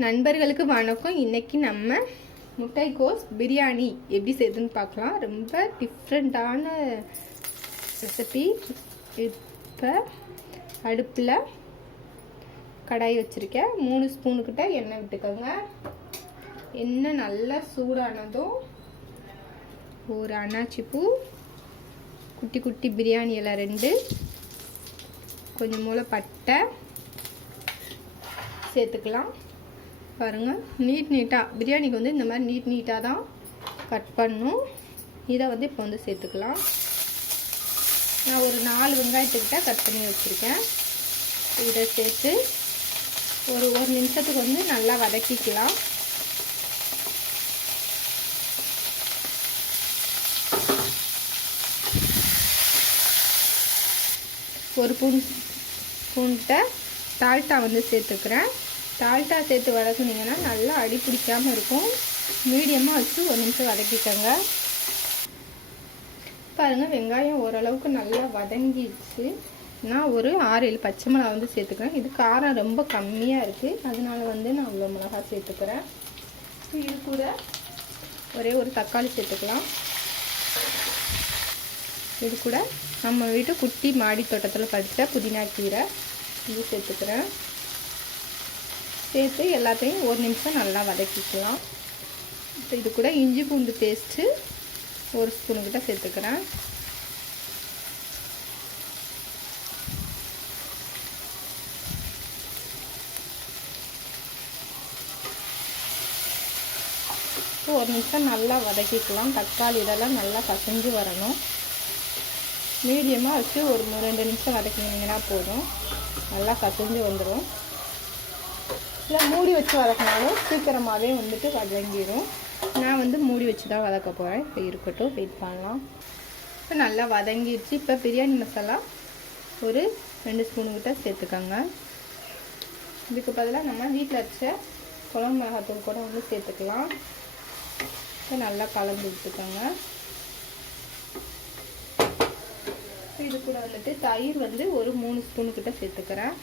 நண்பர்களுக்கு வணக்கம். இன்னைக்கு நம்ம முட்டைக்கோஸ் பிரியாணி எப்படி செய்யுதுன்னு பார்க்கலாம். ரொம்ப டிஃப்ரெண்ட்டான ரெசிபி இப்போ அடுப்பில் கடாய் வச்சுருக்கேன். மூணு ஸ்பூனுக்கிட்ட எண்ணெய் விட்டுக்கோங்க. எண்ணெய் நல்லா சூடானதும் ஒரு அன்னாச்சி பூ குட்டி குட்டி பிரியாணி எல்லாம் ரெண்டு கொஞ்சம் மூளை பட்டை சேர்த்துக்கலாம். பாருங்கள் நீட் நீட்டாக பிரியாணிக்கு வந்து இந்த மாதிரி நீட் நீட்டாக தான் கட் பண்ணும். இதை வந்து இப்போ வந்து சேர்த்துக்கலாம். நான் ஒரு நாலு வெங்காயத்துக்கிட்ட கட் பண்ணி வச்சுருக்கேன். இதை சேர்த்து ஒரு ஒரு நிமிஷத்துக்கு வந்து நல்லா வதக்கிக்கலாம். ஒரு பூன் பூண்டை தாழ்த்தா வந்து சேர்த்துக்கிறேன். தால்ட்டா சேர்த்து வதக்குனிங்கன்னா நல்லா அடி பிடிக்காமல் இருக்கும். மீடியமாக வச்சு ஒரு நிமிஷம் வதக்கிக்கோங்க. பாருங்கள் வெங்காயம் ஓரளவுக்கு நல்லா வதங்கிடுச்சு. நான் ஒரு ஆறு ஏழு பச்சை மிளகா வந்து சேர்த்துக்கிறேன். இது காரம் ரொம்ப கம்மியாக இருக்குது அதனால வந்து நான் அவ்வளோ மிளகா சேர்த்துக்கிறேன். இது கூட ஒரே ஒரு தக்காளி சேர்த்துக்கலாம். இது கூட நம்ம வீட்டு குட்டி மாடி தோட்டத்தில் பறித்த புதினா கீரை இது சேர்த்துக்கிறேன். சேர்த்து எல்லாத்தையும் ஒரு நிமிஷம் நல்லா வதக்கிக்கலாம். இப்போ இது கூட இஞ்சி பூண்டு பேஸ்ட்டு ஒரு ஸ்பூனுக்கிட்ட சேர்த்துக்கிறேன். ஒரு நிமிஷம் நல்லா வதக்கிக்கலாம். தக்காளி இதெல்லாம் நல்லா கசஞ்சு வரணும். மீடியமாக வச்சு ஒரு ரெண்டு நிமிஷம் வதக்கினீங்கன்னா போதும். நல்லா கசஞ்சு வந்துடும் இல்லை மூடி வச்சு வதக்கினாலும் சீக்கிரமாகவே வந்துட்டு வதங்கிடும். நான் வந்து மூடி வச்சு தான் வதக்க போகிறேன் இப்போ இருக்கட்டும் வெயிட் பண்ணலாம். இப்போ நல்லா வதங்கிடுச்சு. இப்போ பிரியாணி மசாலா ஒரு ரெண்டு ஸ்பூனு கிட்ட சேர்த்துக்கோங்க. இதுக்கு பதிலாக நம்ம வீட்டில் வச்ச குழம்பு மிளகாத்தூள் கூட வந்து சேர்த்துக்கலாம். இப்போ நல்லா கலந்து விட்டுக்கோங்க இது கூட வந்துட்டு தயிர் வந்து ஒரு மூணு ஸ்பூனு கிட்ட சேர்த்துக்கிறேன்.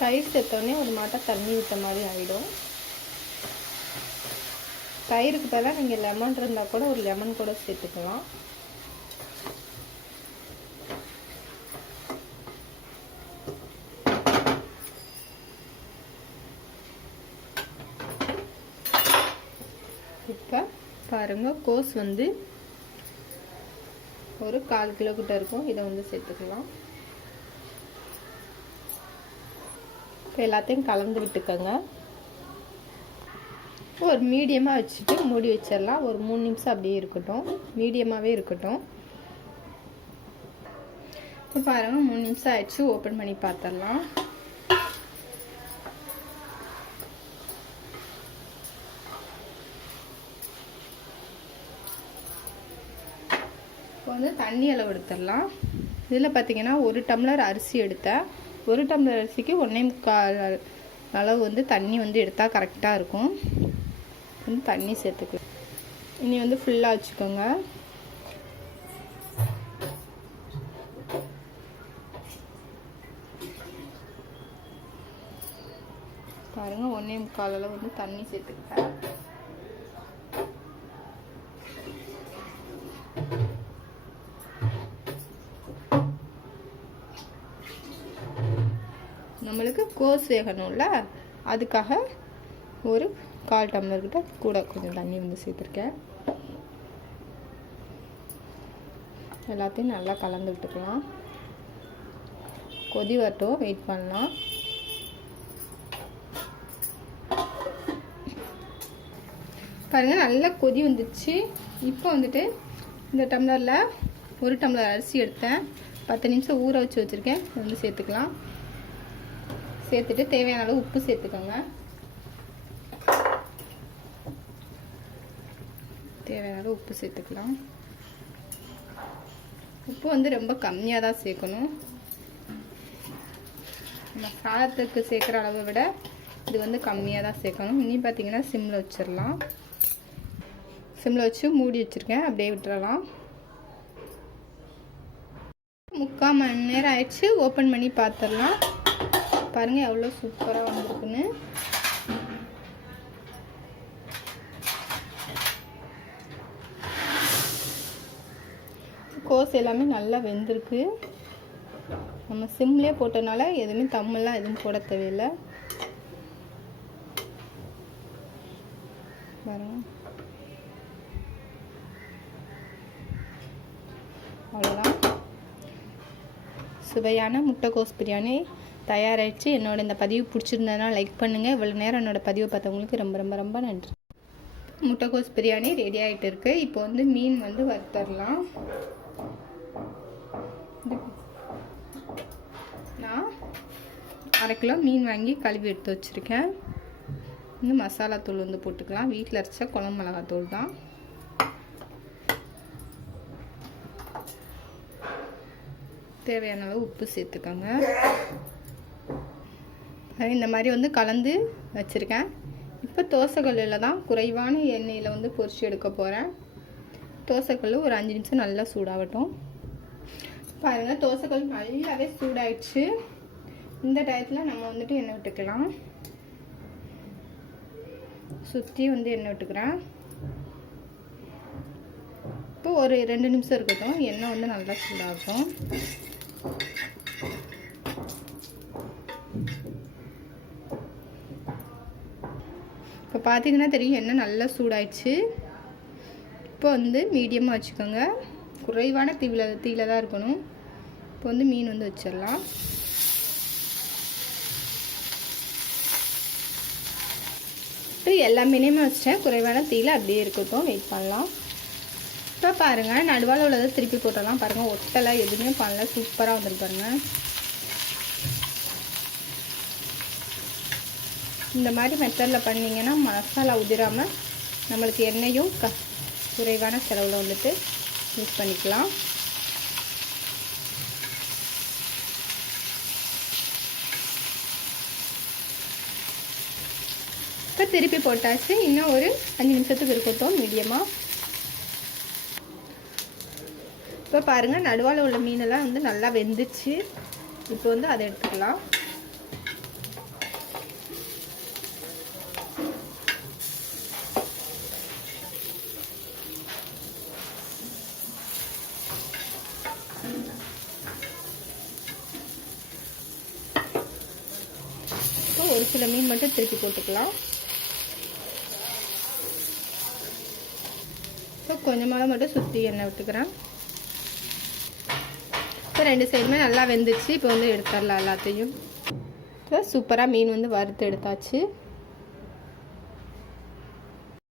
தயிர் சேர்த்தோடனே ஒரு மாட்டம் தண்ணி விட்ட மாதிரி ஆகிடும் தயிருக்கு பதிலாக நீங்கள் லெமன் இருந்தால் கூட ஒரு லெமன் கூட சேர்த்துக்கலாம். இப்போ பாருங்கள் கோஸ் வந்து ஒரு கால் கிலோ கிட்ட இருக்கும். இதை வந்து சேர்த்துக்கலாம். இப்போ எல்லாத்தையும் கலந்து விட்டுக்கோங்க. ஒரு மீடியமாக வச்சுட்டு மூடி வச்சிடலாம். ஒரு மூணு நிமிஷம் அப்படியே இருக்கட்டும். மீடியமாகவே இருக்கட்டும். இப்போ பாருங்கள் மூணு நிமிஷம் ஆயிடுச்சு. ஓப்பன் பண்ணி பார்த்துடலாம். இப்போ வந்து தண்ணி அளவு எடுத்துடலாம். இதில் பார்த்தீங்கன்னா ஒரு டம்ளர் அரிசி எடுத்தேன். ஒரு டம்ளர் அரிசிக்கு ஒன்றே முக்கால் அளவு வந்து தண்ணி வந்து எடுத்தால் கரெக்டாக இருக்கும். வந்து தண்ணி சேர்த்துக்கலாம் இனி வந்து ஃபுல்லாக வச்சுக்கோங்க. பாருங்கள் ஒன்றே முக்கால் அளவு வந்து தண்ணி சேர்த்துக்கிட்டேன். நம்மளுக்கு கோஸ் வேகணும்ல? அதுக்காக ஒரு கால் டம்ளர்கிட்ட கூட கொஞ்சம் தண்ணி வந்து சேர்த்துருக்கேன். எல்லாத்தையும் நல்லா கலந்து விட்டுக்கலாம். கொதி வரட்டும் வெயிட் பண்ணலாம். பாருங்கள் நல்லா கொதி வந்துச்சு. இப்போ வந்துட்டு இந்த டம்ளரில் ஒரு டம்ளர் அரிசி எடுத்தேன். பத்து நிமிஷம் ஊற வச்சு வச்சுருக்கேன். வந்து சேர்த்துக்கலாம். சேர்த்துட்டு தேவையான அளவு உப்பு சேர்த்துக்கோங்க. தேவையான அளவு உப்பு சேர்த்துக்கலாம். உப்பு வந்து ரொம்ப கம்மியாக தான் சேர்க்கணும். நம்ம சாதத்துக்கு சேர்க்குற அளவை விட இது வந்து கம்மியாக தான் சேர்க்கணும். இனி பார்த்தீங்கன்னா சிம்மில் வச்சிடலாம். சிம்மில் வச்சு மூடி வச்சுருக்கேன். அப்படியே விட்டுறலாம். முக்கால் மணி நேரம் ஆயிடுச்சு. ஓப்பன் பண்ணி பார்த்துடலாம் பாருங்கள் எவ்வளோ சூப்பராக வந்திருக்குன்னு. கோஸ் எல்லாமே நல்லா வெந்திருக்கு. நம்ம சிம்லேயே போட்டனால எதுவுமே தம்மெல்லாம் எதுவும் போட தேவையில்லை. பாருங்க. அவ்வளோதான் சுவையான முட்டைக்கோஸ் பிரியாணி. தயாராகிடுச்சு என்னோட இந்த பதிவு பிடிச்சிருந்ததுனா லைக் பண்ணுங்கள் இவ்வளோ நேரம் என்னோடய பதிவை பார்த்தவங்களுக்கு ரொம்ப ரொம்ப ரொம்ப நன்றி. முட்டைக்கோஸ் பிரியாணி ரெடி ஆகிட்டு இருக்குது இப்போ வந்து மீன் வந்து வறுத்தரலாம். நான் அரை கிலோ மீன் வாங்கி கழுவி எடுத்து வச்சுருக்கேன். இந்த மசாலா தூள் வந்து போட்டுக்கலாம். வீட்டில் அரைச்ச குழம்பு மிளகாத்தூள் தான். தேவையான அளவு உப்பு சேர்த்துக்கோங்க. இந்த மாதிரி வந்து கலந்து வச்சுருக்கேன். இப்போ தோசைக்கல்லில் தான் குறைவான எண்ணெயில் வந்து பொரிச்சு எடுக்க போகிறேன் தோசைக்கல் ஒரு அஞ்சு நிமிஷம் நல்லா சூடாகட்டும். பாருங்கள் தோசைக்கல் நல்லாவே சூடாயிடுச்சு. இந்த டயத்தில் நம்ம வந்துட்டு எண்ணெய் விட்டுக்கலாம். சுற்றி வந்து எண்ணெய் விட்டுக்கிறேன். இப்போ ஒரு ரெண்டு நிமிஷம் இருக்கட்டும். எண்ணெய் வந்து நல்லா சூடாகட்டும். இப்போ பார்த்தீங்கன்னா தெரியும் எண்ணெய் நல்லா சூடாயிடுச்சு. இப்போ வந்து மீடியமாக வச்சுக்கோங்க. குறைவான தீவில தீயில தான் இருக்கணும். இப்போ வந்து மீன் வந்து வச்சிடலாம். இப்போ எல்லா மீனையுமே வச்சிட்டேன். குறைவான தீயில அப்படியே இருக்கட்டும். வெயிட் பண்ணலாம். இப்போ பாருங்கள் நடுவால் உள்ளதை திருப்பி போட்டலாம் பாருங்கள் ஒட்டலை எதுவுமே பண்ணல. சூப்பராக வந்துருக்கு பாருங்கள் இந்த மாதிரி மெத்தடில் பண்ணிங்கன்னா மசாலா உதிராமல் நம்மளுக்கு எண்ணெயும் க குறைவான செலவில் வந்துட்டு யூஸ் பண்ணிக்கலாம். இப்போ திருப்பி போட்டாச்சு. இன்னும் ஒரு அஞ்சு நிமிஷத்துக்கு இருக்கட்டும் மீடியமாக இப்போ பாருங்கள் நடுவால் உள்ள மீனெல்லாம் வந்து நல்லா வெந்துச்சு. இப்போ வந்து அதை எடுத்துக்கலாம் இப்போ ஒரு சில மீன் மட்டும் திருப்பி போட்டுக்கலாம். இப்போ கொஞ்சமாக மட்டும் சுற்றி எண்ணெய் விட்டுக்கிறேன். இப்போ ரெண்டு சைடுமே நல்லா வெந்துச்சு இப்போ வந்து எடுத்துடலாம் எல்லாத்தையும். ஸோ சூப்பராக மீன் வந்து வறுத்து எடுத்தாச்சு.